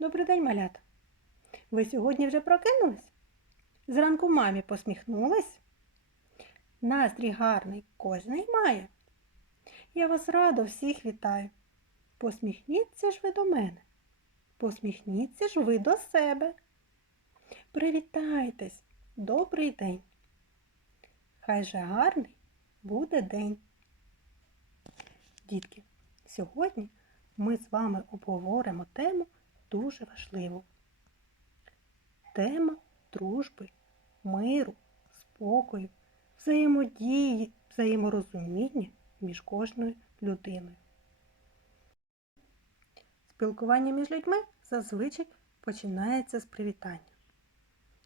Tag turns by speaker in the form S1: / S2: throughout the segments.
S1: Добрий день, малята. Ви сьогодні вже прокинулись? Зранку мамі посміхнулись? Настрій гарний кожний має. Я вас радо всіх вітаю. Посміхніться ж ви до мене. Посміхніться ж ви до себе. Привітайтесь, добрий день. Хай же гарний буде день. Дітки, сьогодні ми з вами обговоримо тему дуже важливу. Тема дружби, миру, спокою, взаємодії, взаєморозуміння між кожною людиною. Спілкування між людьми зазвичай починається з привітання.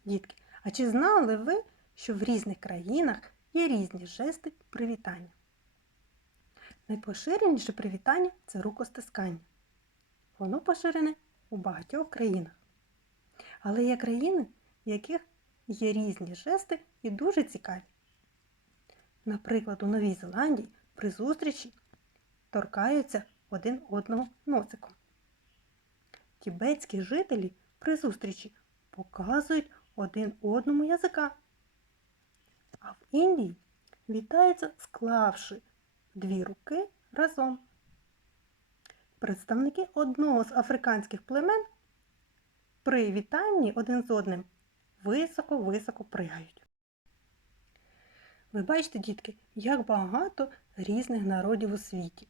S1: Дітки, а чи знали ви, що в різних країнах є різні жести привітання? Найпоширеніше привітання це рукостискання. Воно поширене у багатьох країнах. Але є країни, в яких є різні жести і дуже цікаві. Наприклад, у Новій Зеландії при зустрічі торкаються один одного носиком. Тібетські жителі при зустрічі показують один одному язика. А в Індії вітаються, склавши дві руки разом. Представники одного з африканських племен при вітанні один з одним високо-високо пригають. Ви бачите, дітки, як багато різних народів у світі.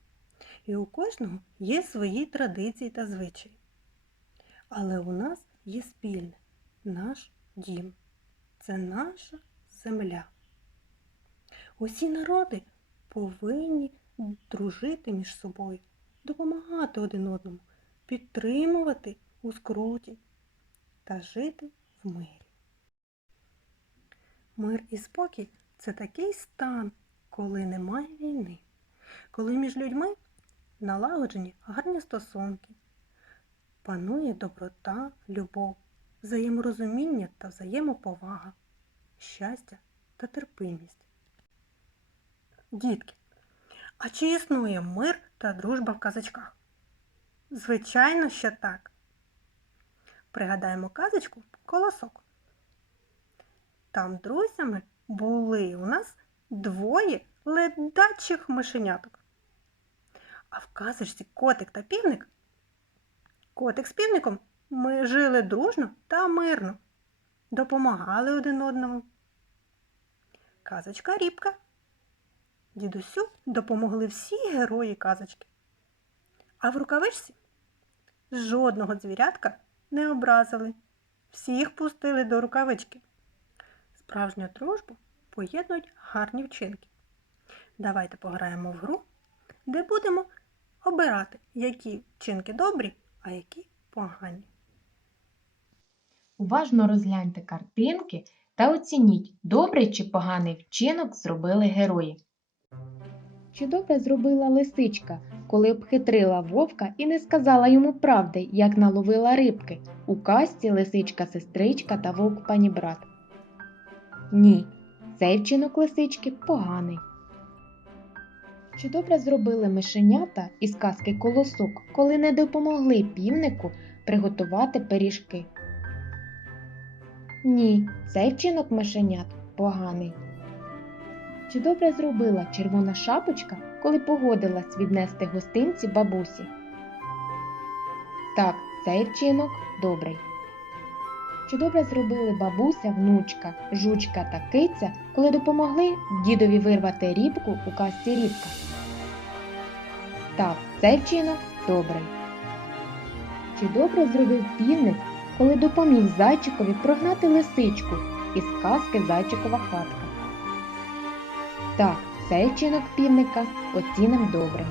S1: І у кожного є свої традиції та звичаї. Але у нас є спільне наш дім. Це наша земля. Усі народи повинні дружити між собою, допомагати один одному, підтримувати у скруті та жити в мирі. Мир і спокій це такий стан, коли немає війни, коли між людьми налагоджені гарні стосунки, панує доброта, любов, взаєморозуміння та взаємоповага, щастя та терпимість. Дітки, а чи існує мир та дружба в казочках? Звичайно, що так. Пригадаємо казочку Колосок. Там друзями були у нас двоє ледачих мишеняток. А в казочці котик та півник котик з півником ми жили дружно та мирно, допомагали один одному. Казочка Рібка. Дідусю допомогли всі герої казочки. А в рукавичці жодного звірятка не образили. Всіх пустили до рукавички. Справжню дружбу поєднують гарні вчинки. Давайте пограємо в гру, де будемо обирати, які вчинки добрі, а які погані.
S2: Уважно розгляньте картинки та оцініть, добрий чи поганий вчинок зробили герої. Чи добре зробила лисичка, коли обхитрила вовка і не сказала йому правди, як наловила рибки у казці лисичка сестричка та вовк панібрат? Ні, цей вчинок лисички поганий. Чи добре зробили мишенята із казки колосок, коли не допомогли півнику приготувати пиріжки? Ні, цей вчинок мишенят поганий. Чи добре зробила червона шапочка, коли погодилась віднести гостинці бабусі? Так, цей вчинок добрий. Чи добре зробили бабуся, внучка, жучка та киця, коли допомогли дідові вирвати рібку у казці рібка? Так, цей вчинок добрий. Чи добре зробив півник, коли допоміг зайчикові прогнати лисичку із казки Зайчикова хатка? Так, цей вчинок півника оціним добре.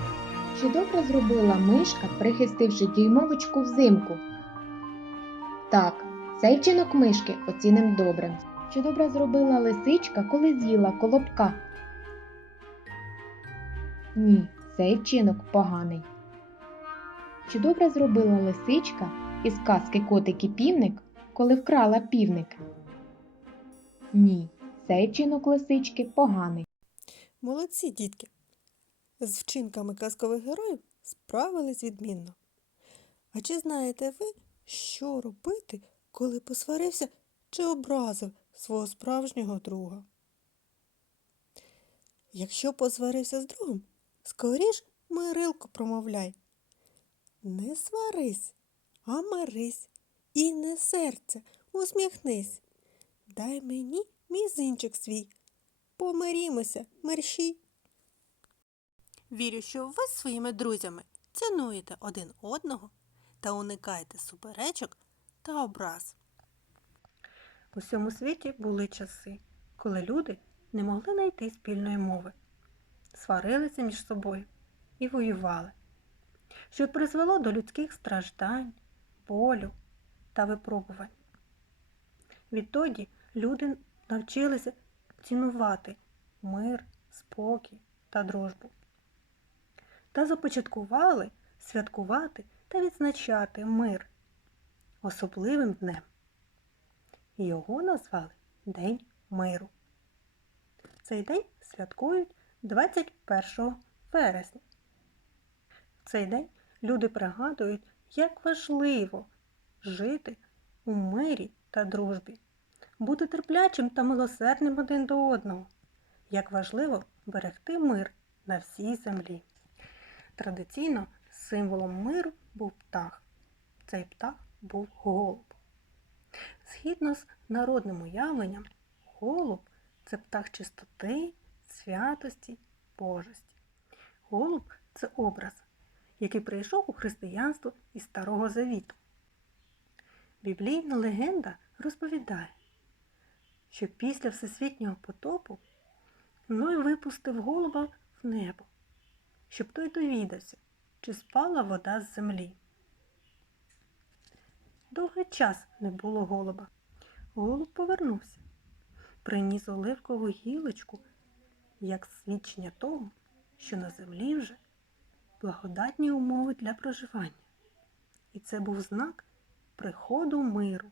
S2: Чи добре зробила мишка, прихистивши дюймовочку взимку? Так, цей вчинок мишки оціним добре. Чи добре зробила лисичка, коли з'їла колобка? Ні, цей вчинок поганий. Чи добре зробила лисичка із казки котик і півник, коли вкрала півник? Ні, цей вчинок лисички поганий.
S1: Молодці, дітки! З вчинками казкових героїв справились відмінно. А чи знаєте ви, що робити, коли посварився чи образив свого справжнього друга. Якщо посварився з другом, скоріш мирилку промовляй. Не сварись, а мирись, і не серця, усміхнись. Дай мені мізинчик свій. Помирімося, мерщій. Вірю, що ви з своїми друзями цінуєте один одного та уникаєте суперечок та образ. У всьому світі були часи, коли люди не могли знайти спільної мови, сварилися між собою і воювали, що призвело до людських страждань, болю та випробувань. Відтоді люди навчилися цінувати мир, спокій та дружбу та започаткували святкувати та відзначати мир особливим днем. Його назвали День миру. Цей день святкують 21 вересня. В цей день люди пригадують, як важливо жити у мирі та дружбі, бути терплячим та милосердним один до одного, як важливо берегти мир на всій землі. Традиційно символом миру був птах. Цей птах був голуб. Згідно з народним уявленням, голуб це птах чистоти, святості, божості. Голуб це образ, який прийшов у християнство із Старого Завіту. Біблійна легенда розповідає, що після всесвітнього потопу Ной випустив голуба в небо, щоб той довідався, чи спала вода з землі. Довгий час не було голуба. Голуб повернувся, приніс оливкову гілочку, як свідчення того, що на землі вже благодатні умови для проживання. І це був знак приходу миру,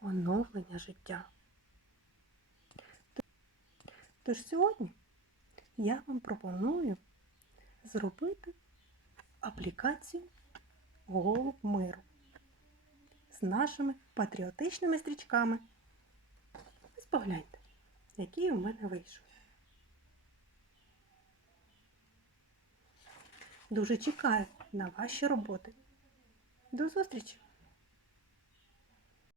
S1: оновлення життя. Тож сьогодні я вам пропоную зробити аплікацію Голуб миру з нашими патріотичними стрічками. Ось погляньте, який у мене вийшов. Дуже чекаю на ваші роботи. До зустрічі!